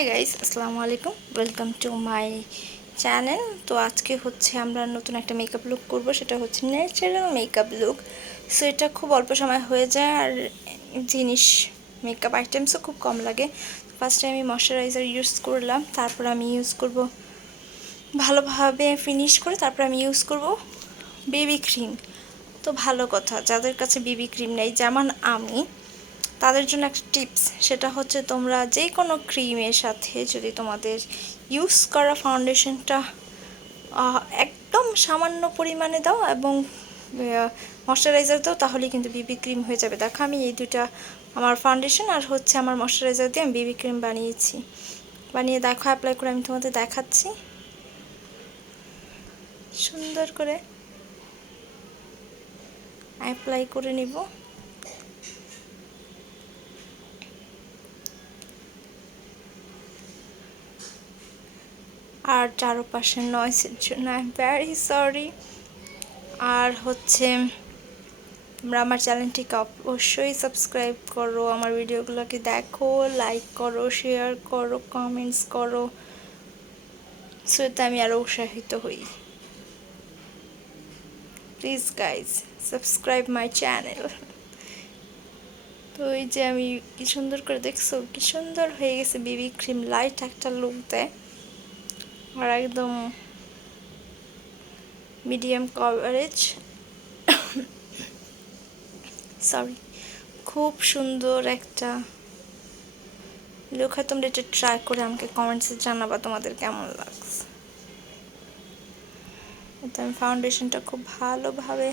Hi guys, আসসালামু আলাইকুম, welcome to my channel. তো আজকে হচ্ছে আমরা নতুন একটা মেকআপ লুক করব, সেটা হচ্ছে ন্যাচারাল মেকআপ লুক। সো এটা খুব অল্প সময় হয়ে যায় আর জিনিস মেকআপ আইটেমসও খুব কম লাগে। ফার্স্টে আমি ময়শ্চারাইজার ইউজ করলাম, তারপর আমি ইউজ করব ভালোভাবে ফিনিশ করে, তারপর আমি ইউজ করব বেবি ক্রিম। তো ভালো কথা, যাদের কাছে বেবি ক্রিম নেই যেমন আমি, তাদের জন্য একটা টিপস, সেটা হচ্ছে তোমরা যে কোনো ক্রিমের সাথে যদি তোমাদের ইউজ করা ফাউন্ডেশনটা একদম সামান্য পরিমাণে দাও এবং ময়শ্চারাইজার দাও, তাহলে কিন্তু বিবি ক্রিম হয়ে যাবে। দেখো আমি এই দুটা, আমার ফাউন্ডেশন আর হচ্ছে আমার ময়শ্চারাইজার দিয়ে আমি বিবি ক্রিম বানিয়েছি। বানিয়ে দেখো, অ্যাপ্লাই করে আমি তোমাদের দেখাচ্ছি সুন্দর করে অ্যাপ্লাই করে নিব। আর চারপাশের নয়েসের জন্য আই এম ভেরি সরি। আর হচ্ছে তোমরা আমার চ্যানেলটিকে অবশ্যই সাবস্ক্রাইব করো, আমার ভিডিওগুলোকে দেখো, লাইক করো, শেয়ার করো, কমেন্টস করো, সো এতে আমি আরও উৎসাহিত হই। Please guys subscribe my channel. তো এই যে আমি কি সুন্দর করে, দেখছো কি সুন্দর হয়ে গেছে, বিবি ক্রিম লাইট একটা লুক দেয় আর একদম মিডিয়াম কভারেজ, সরি, খুব সুন্দর একটা লুক হয়। তোমরা এটা ট্রাই করে আমাকে কমেন্টসে জানাবা তোমাদের কেমন লাগছে। এটা আমি ফাউন্ডেশনটা খুব ভালোভাবে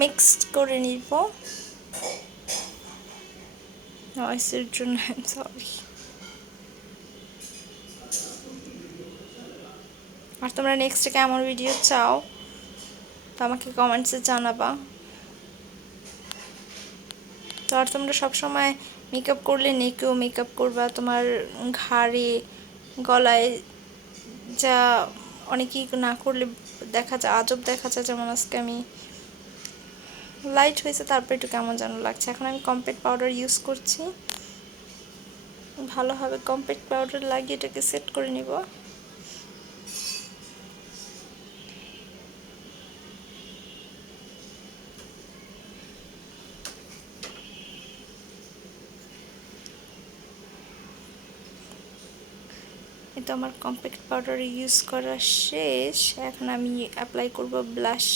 মিক্সড করে নিব। নয়েসের জন্য সরি। আর তোমরা নেক্সটে কেমন ভিডিও চাও তো আমাকে কমেন্টসে জানাবা। তো আর তোমরা সবসময় মেকআপ করলে নেকেও মেকআপ করবা, তোমার ঘাড়ে গলায় যা অনেকেই না করলে দেখা যায় আজব দেখা যায়। যেমন আজকে আমি লাইট হয়েছে, তারপর একটু কেমন যেন লাগছে। এখন আমি কম্প্যাক্ট পাউডার ইউজ করছি, ভালোভাবে কম্প্যাক্ট পাউডার লাগিয়ে এটাকে সেট করে নিব। এটা আমার কম্প্যাক্ট পাউডার ইউজ করা শেষ। এখন আমি অ্যাপ্লাই করব blush,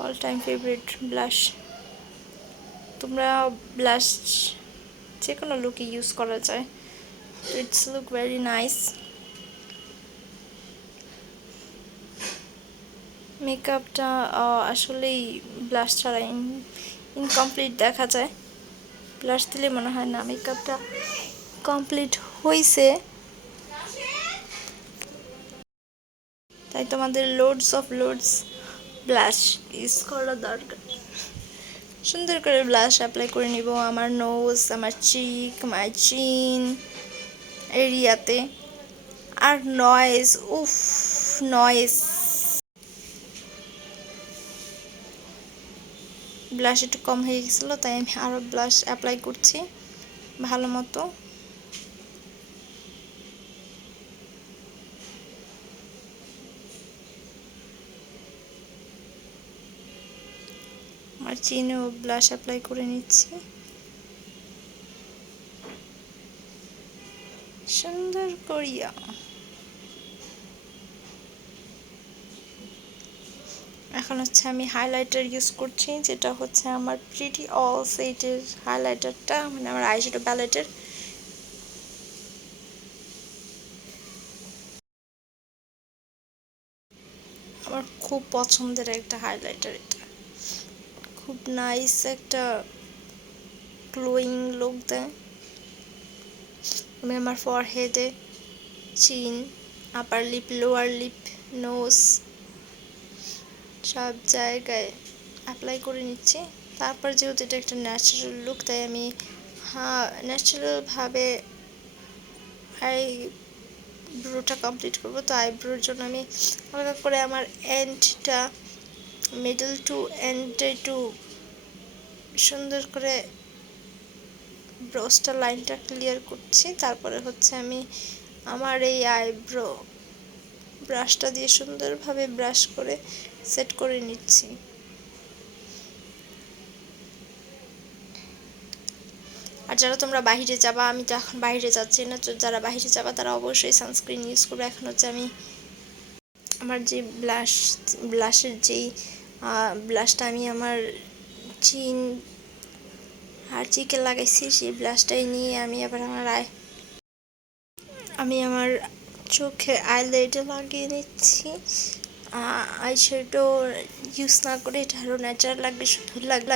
all time favourite blush. তোমরা ব্লাশ যে কোনো লুকে ইউজ করা যায়, তো ইটস লুক ভেরি নাইস। মেকআপটা আসলেই ব্লাশ ছাড়া ইনকমপ্লিট দেখা যায়। ব্লাশ দিলে মনে হয় না মেকআপটা কমপ্লিট হয়েছে। তাই তোমাদের লোডস ব্লাশ ইউজ করা দরকার। সুন্দর করে ব্লাশ অ্যাপ্লাই করে নিব আমার নোজ, আমার চিক, মাই চিন এরিয়াতে। আর নয়েজ, উফ নয়েজ, ব্লাশ একটু কম হয়ে গেছিলো, তাই আমি আরও ব্লাশ অ্যাপ্লাই করছি ভালো মতো। আমার চিনেও ব্লাশ অ্যাপ্লাই করে নিচ্ছি সুন্দর করিয়া। এখন হচ্ছে আমি হাইলাইটার ইউজ করছি, যেটা হচ্ছে আমার প্রিটি অল সেটের হাইলাইটারটা, মানে আমার আইশ্যাডো প্যালেটের। আমার খুব পছন্দের একটা হাইলাইটার এটা, খুব নাইস একটা গ্লোয়িং লুক দেয়। আমি আমার ফরহেডে, chin, upper lip, lower lip, nose সব জায়গায় অ্যাপ্লাই করে নিচ্ছি। তারপর যেহেতু এটা একটা ন্যাচারাল লুক, তাই আমি ন্যাচারালভাবে আইব্রোটা কমপ্লিট করবো। তো আইব্রোর জন্য আমি হালকা করে আমার এন্ডটা, মিডল টু এন্ডে একটু সুন্দর করে ব্রোসটা লাইনটা ক্লিয়ার করছি। তারপরে হচ্ছে আমি আমার এই আইব্রো ব্রাশটা দিয়ে সুন্দরভাবে ব্রাশ করে সেট করে নিচ্ছি। আর যারা তোমরা বাইরে যাবা, আমি তো এখন বাইরে যাচ্ছি না, তো যারা বাইরে যাবা তারা অবশ্যই সানস্ক্রিন ইউজ করবে। এখন হচ্ছে আমি আমার যে ব্লাশের যেই ব্লাশটা আমি আমার চিন আর চিকে লাগাইছি, সেই ব্লাশটাই নিয়ে আমি আবার আমার চোখে আইলাইডে লাগিয়ে নিচ্ছি। আই শ্যাডো ইউজ না করে, এটা আরও ন্যাচারাল লাগবে, সুন্দর লাগবে।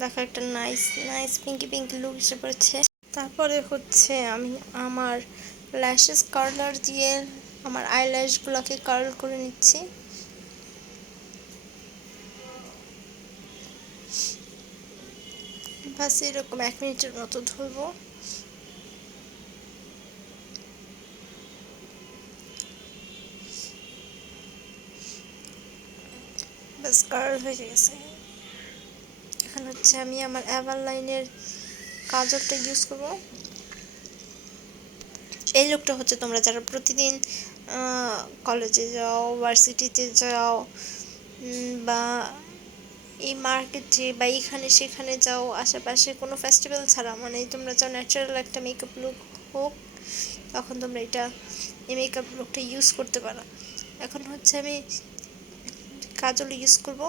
দেখো একটা নাইস পিঙ্কি লুক এসে পড়েছে। তারপরে হচ্ছে আমি আমার ল্যাশেস কার্লার দিয়ে আমার আইল্যাশগুলোকে কার্ল করে নিচ্ছি। বাস এরকম 1 মিনিটের মতো ধরবো। বাস কার্ল হয়ে গেছে। এখন হচ্ছে আমি আমার এভারলাইনের কাজলটা ইউজ করবো। এই লুকটা হচ্ছে তোমরা যারা প্রতিদিন কলেজে যাও, ভার্সিটিতে যাও, বা এই মার্কেটে বা এইখানে সেখানে যাও, আশেপাশে কোনো ফেস্টিভ্যাল ছাড়া, মানে তোমরা চাও ন্যাচারাল একটা মেকআপ লুক হোক, তখন তোমরা এই মেকআপ লুকটা ইউজ করতে পারো। এখন হচ্ছে আমি কাজল ইউজ করব।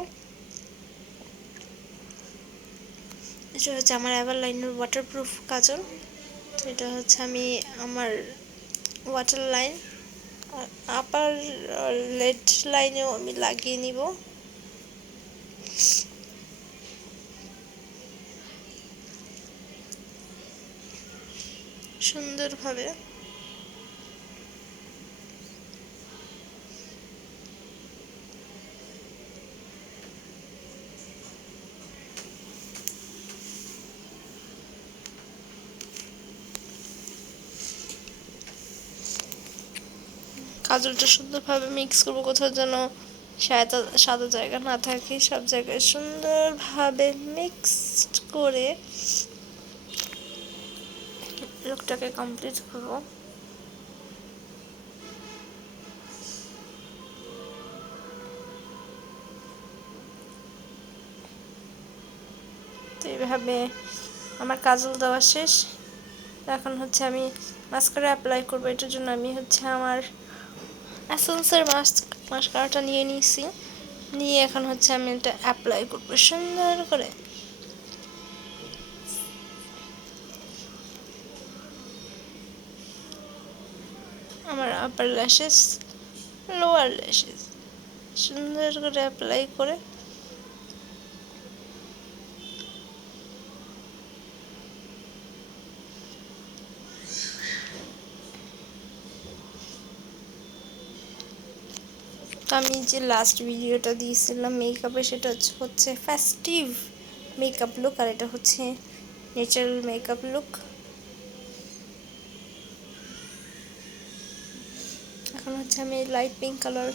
এটা হচ্ছে আমার এভারলাইনের ওয়াটারপ্রুফ কাজল। তো এটা হচ্ছে আমি আমার ওয়াটার লাইন, আপার লেড লাইনেও আমি লাগিয়ে নিব। সুন্দরভাবে কাজলটা সুন্দরভাবে মিক্স করবো, কোথাও যেন সাদা জায়গা না থাকে, সব জায়গায় সুন্দরভাবে মিক্সড করে লুকটাকে কমপ্লিট করবো। তো এইভাবে আমার কাজল দেওয়া শেষ। এখন হচ্ছে আমি মাস্কারা অ্যাপ্লাই করবো। এটার জন্য আমি হচ্ছে আমার এসেন্সের মাস্কারাটা নিয়ে নিয়েছি। নিয়ে এখন হচ্ছে আমি এটা অ্যাপ্লাই করবো সুন্দর করে। আমার আপার ল্যাশেস, লোয়ার ল্যাশেস সুন্দর করে অ্যাপ্লাই করে আমি যে লাস্ট ভিডিওটা দিয়েছিলাম মেকআপে, সেটা হচ্ছে ফেস্টিভ মেকআপ লুক, আর এটা হচ্ছে ন্যাচারাল মেকআপ লুক। এখন হচ্ছে আমি light pink colour,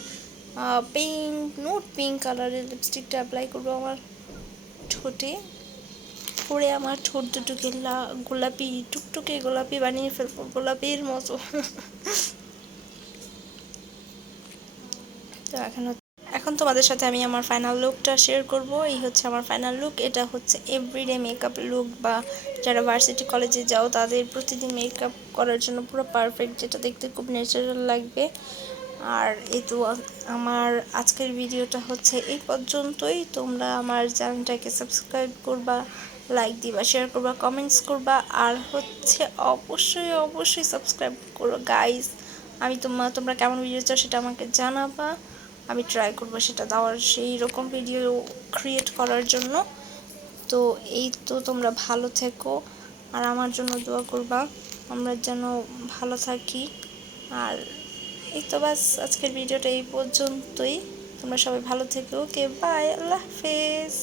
note pink কালারের লিপস্টিকটা অ্যাপ্লাই করবো আমার ঠোঁটে। পরে আমার ঠোঁট দুটোকে গোলাপি, টুকটুকে গোলাপি বানিয়ে ফেলবো, গোলাপির মতো। তো এখন তোমাদের সাথে আমি আমার ফাইনাল লুকটা শেয়ার করব। এই হচ্ছে আমার ফাইনাল লুক। এটা হচ্ছে এভরিডে মেকআপ লুক, বা যারা ভার্সিটি কলেজে যাও তাদের প্রতিদিন মেকআপ করার জন্য পুরো পারফেক্ট, যেটা দেখতে খুব ন্যাচারাল লাগবে। আর এই তো আমার আজকের ভিডিওটা হচ্ছে এই পর্যন্তই। তোমরা আমার চ্যানেলটাকে সাবস্ক্রাইব করবা, লাইক দিবা, শেয়ার করবা, কমেন্টস করবা, আর হচ্ছে অবশ্যই সাবস্ক্রাইব করো গাইস। তোমরা কেমন ভিডিও চাও সেটা আমাকে জানাবা, আমি ট্রাই করবো সেটা দেওয়ার, সেই রকম ভিডিও ক্রিয়েট করার জন্য। তো এই তো তোমরা ভালো থেকো আর আমার জন্য দোয়া করবা, আমরা যেন ভালো থাকি। আর এই তো বাস, আজকের ভিডিওটা এই পর্যন্তই। তোমরা সবাই ভালো থেকো। ওকে, বাই, আল্লাহ হাফেজ।